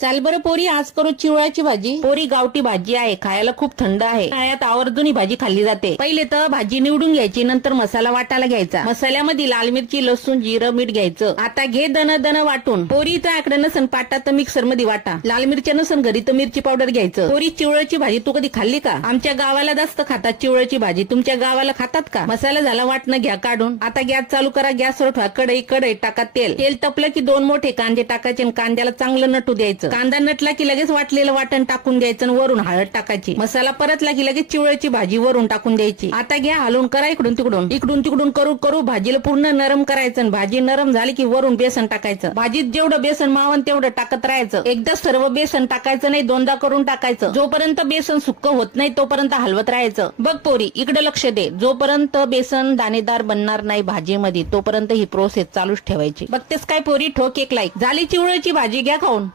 चाल बरं पोरी, आज करू चिवळ्याची भाजी। पोरी, गावठी भाजी आहे, खायला खूप थंड आहे, उन्हाळ्यात आवर्जून ही भाजी खाल्ली जाते। पहिले तर भाजी निवडून घ्यायची, नंतर मसाला वाटायला घ्यायचा। मसाल्यामध्ये लाल मिरची, लसूण, जिरं, मीठ घ्यायचं। आता घे दण वाटून। पोरी, तुझ्याकडे नसन पाटा तर मिक्सर मध्ये वाटा। लाल मिरच्या नसन घरी तर मिरची पावडर घ्यायचं। पोरी, चिवळ्याची भाजी तू कधी खाल्ली का? आमच्या गावाला जास्त खातात चिवळ्याची भाजी, तुमच्या गावाला खातात का? मसाला झाला वाटणं, घ्या काढून। आता गॅस चालू करा, गॅसवर ठेवा कढई टाका तेल तपलं की 2 मोठे कांदे टाकायचे आणि कांद्याला चांगलं नटू द्यायचं। कांदा नटला की लगेच वाटलेलं वाटण टाकून द्यायचं आणि वरून हळद टाकायची। मसाला परतला की लगेच चिवळ्याची भाजी वरून टाकून द्यायची। आता घ्या हलवून करा, इकडून तिकडून करू भाजीला पूर्ण नरम करायचं आणि भाजी नरम झाली की वरून बेसन टाकायचं। भाजीत जेवढं बेसन मावन तेवढं टाकत राहायचं। एकदा सर्व बेसन टाकायचं नाही, 2दा करून टाकायचं। जोपर्यंत बेसन सुक्क होत नाही तोपर्यंत हलवत राहायचं। बघ पोरी, इकडे लक्ष दे, जोपर्यंत बेसन दाणेदार बनणार नाही भाजीमध्ये तोपर्यंत ही प्रोसेस चालूच ठेवायची। बघतेस काय पोरी, ठोक एक लाईक। झाली चिवळ्याची भाजी, घ्या खाऊन।